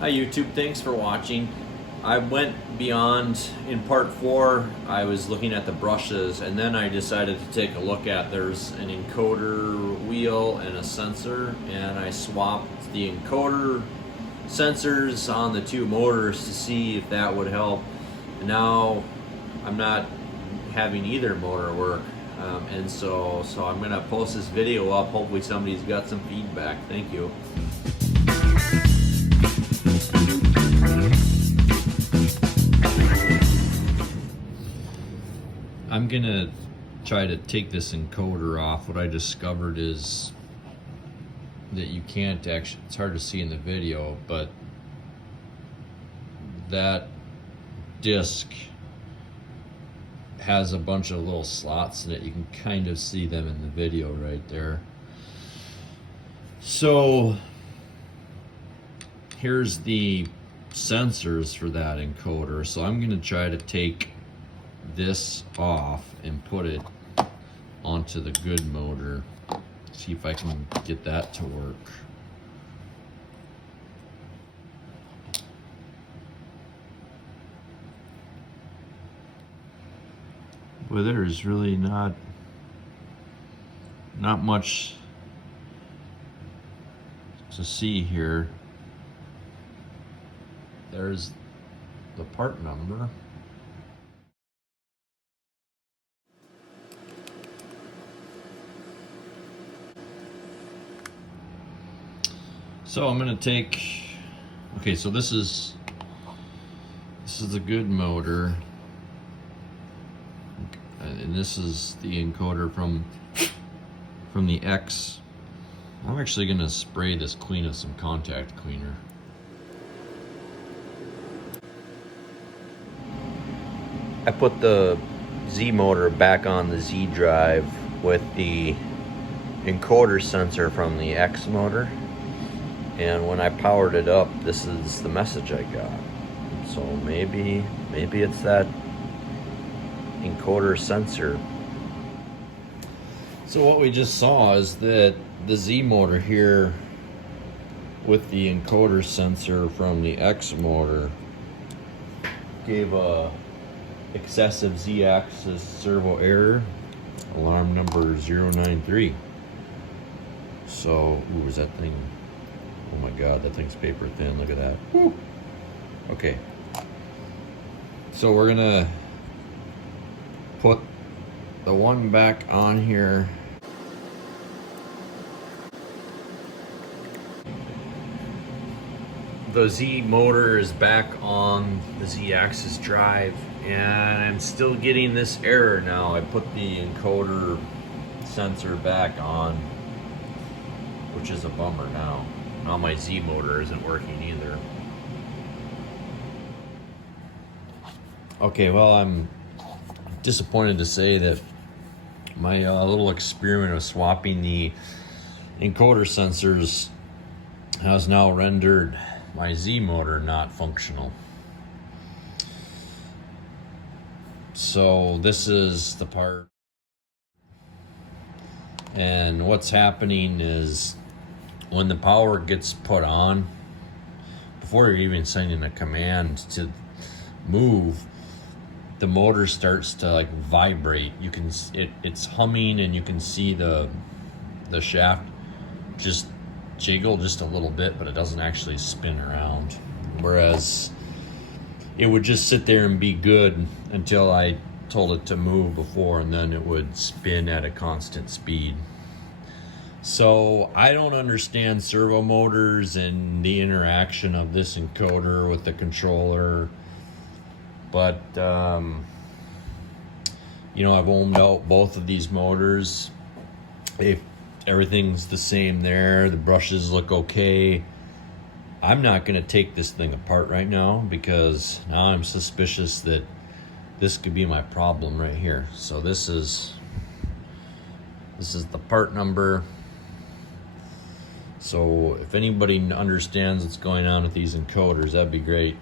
Hi YouTube, thanks for watching. I went beyond. In part 4 I was looking at the brushes, and then I decided to take a look at, there's an encoder wheel and a sensor, and I swapped the encoder sensors on the two motors to see if that would help. And now I'm not having either motor work, and so I'm gonna post this video up. Hopefully somebody's got some feedback. Thank you. I'm gonna try to take this encoder off. What I discovered is that you can't actually, it's hard to see in the video, but that disc has a bunch of little slots in it. You can kind of see them in the video right there. So here's the sensors for that encoder. So I'm gonna try to take this off and put it onto the good motor. See if I can get that to work. Well, there's really not much to see here. There's the part number. So I'm gonna take, okay, so this is the good motor, and this is the encoder from the X. I'm actually gonna spray this clean with some contact cleaner. I put the Z motor back on the Z drive with the encoder sensor from the X motor. And when I powered it up, this is the message I got. So maybe it's that encoder sensor. So what we just saw is that the Z motor here with the encoder sensor from the X motor gave a excessive Z-axis servo error, alarm number 093. So, ooh, is that thing? Oh my God, that thing's paper thin. Look at that. Woo. Okay. So we're gonna put the one back on here. The Z motor is back on the Z-axis drive, and I'm still getting this error now. I put the encoder sensor back on, which is a bummer now. Now my Z motor isn't working either. Okay, well, I'm disappointed to say that my little experiment of swapping the encoder sensors has now rendered my Z motor not functional. So this is the part, and what's happening is when the power gets put on, before you're even sending a command to move, the motor starts to like vibrate. You can it's humming, and you can see the shaft just jiggle just a little bit, but it doesn't actually spin around. Whereas it would just sit there and be good until I told it to move before, and then it would spin at a constant speed. So I don't understand servo motors and the interaction of this encoder with the controller, but you know, I've ohmed out both of these motors. If everything's the same there, the brushes look okay. I'm not going to take this thing apart right now, because now I'm suspicious that this could be my problem right here. So this is the part number. So if anybody understands what's going on with these encoders, that'd be great.